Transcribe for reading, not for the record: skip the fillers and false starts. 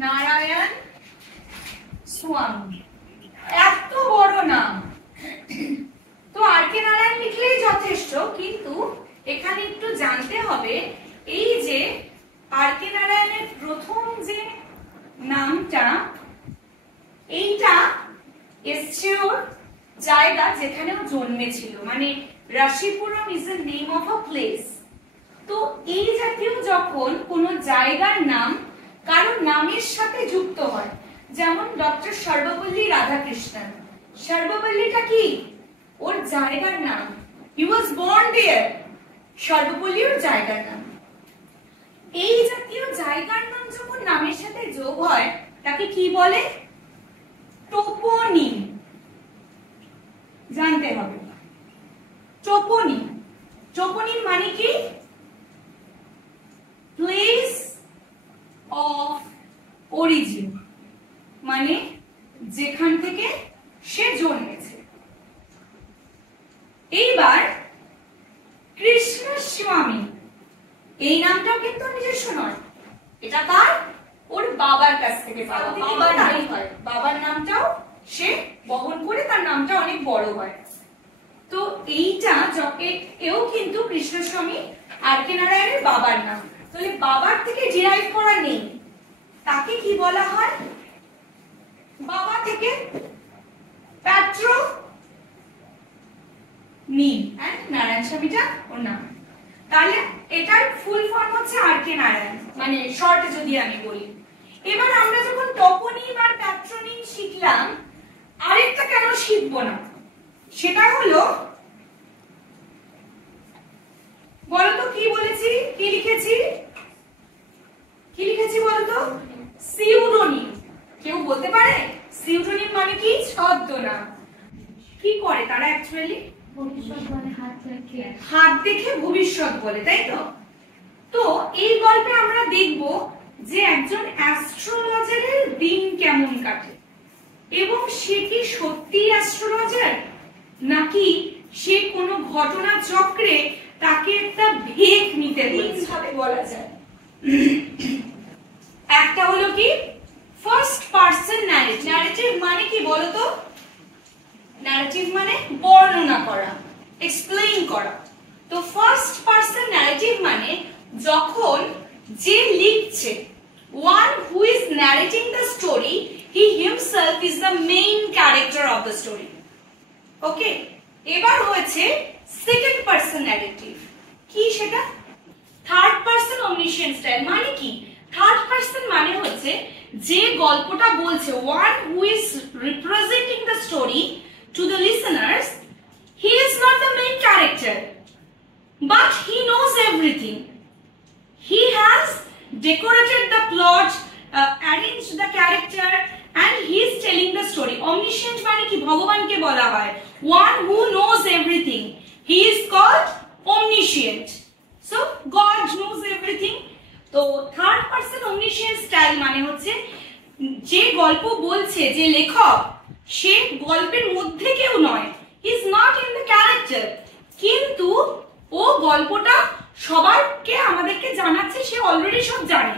নারায়ণ স্বামী, এত বড় নাম। তো আর কে নারায়ণ লিখলেই যথেষ্ট, কিন্তু এখানে একটু জানতে হবে এই যে আর কে নারায়ণের প্রথম যে নামটা, এইটা এসছে ওর জায়গা যেখানে ও জন্মেছিল, মানে Rasipuram is the name of a place. তো এই জাতীয় যখন কোন জায়গার নাম কারণ নামের সাথে যুক্ত হয়, যেমন ডক্টর সর্বপল্লী রাধাকৃষ্ণন, সর্বপল্লীটা কি ওর জায়গার নাম, হি ওয়াজ বর্ন দেয়ার, সর্বপল্লী ওর জায়গার নাম। এই জাতীয় জায়গার নাম যখন নামের সাথে যোগ হয় তাকে কি বলে? টোপোনিম। জানতে হবে টোপোনিম। টোপোনিম মানে কি? প্লেস অফ অরিজিন, মানে যেখান থেকে সে জন্মেছে। এইবার কৃষ্ণস্বামী, এই নামটাও কিন্তু নিজস্ব নয়, এটা তার ওর বাবার কাছ থেকে পাওয়া। বাবার নাম হয়, বাবার নামটাও সে বহন করে, তার নামটা অনেক বড় হয়। তো এইটা এও কিন্তু কৃষ্ণস্বামী আর কে নারায়ণের বাবার নাম। তাহলে বাবার থেকে ডিরাইভ করা নেই, তাকে কি বলা হয়? বাবা থেকে প্যাট্রোনিম, এন্ড নারায়ণ স্বামীটা ওর নাম। তাহলে এটার ফুল ফর্ম হচ্ছে আর কে নারায়ণ, মানে শর্ট যদি আমি বলি। এবার আমরা যখন টপোনিম আর প্যাট্রোনিম শিখলাম, আরেকটা কেন শিখবো না? সেটা হলো, বলতো কি বলেছি, কি লিখেছি, কি লিখেছি বলতো? সিউডোনিম। কেউ বলতে পারে সিউডোনিম মানে কি? ছদ্মনাম। কি করে তারা অ্যাকচুয়ালি? হাত দেখে ভবিষ্যৎ বলে, তাই তো? তো এই গল্পে আমরা দেখব যে একজন অ্যাস্ট্রোলজারের দিন কেমন কাটে, এবং সে কি সত্যি অ্যাস্ট্রোলজার নাকি সে কোনো ঘটনা চক্রে তাকে একটা ভেগ নিতে ভাবে বলা যায়। একটা হলো কি ফার্স্ট পারসন ন্যারেটিভ। ন্যারেটিভ মানে কি বলতো? ন্যারেটিভ মানে বর্ণনা করা, এক্সপ্লেইন করা। তো ফার্স্ট পারসন ন্যারেটিভ মানে যখন যে লিখছে, one who is narrating the story, he himself is the main character of the story. ওকে, এবার হয়েছে সেকেন্ড পারসন ন্যারেটিভ। কি সেটা? Third person omniscient style. মানে কি? থার্ড পারসন মানে হচ্ছে যে গল্পটা বলছে, one who is representing the story to the listeners, he is not the main character, but he knows everything. He has decorated the plot, arranged the character, and he is telling the story. Omniscient মানে কি? ভগবানকে বলা হয় one who knows everything. He is called omniscient. So God knows everything. তো third person omniscient style মানে হচ্ছে যে গল্প বলছে, যে লেখক, সে গল্পের মধ্যে কেউ নয়, he is not in the character, কিন্তু ও গল্পটা সবাইকে আমাদেরকে জানাচ্ছে, সে অলরেডি সব জানে।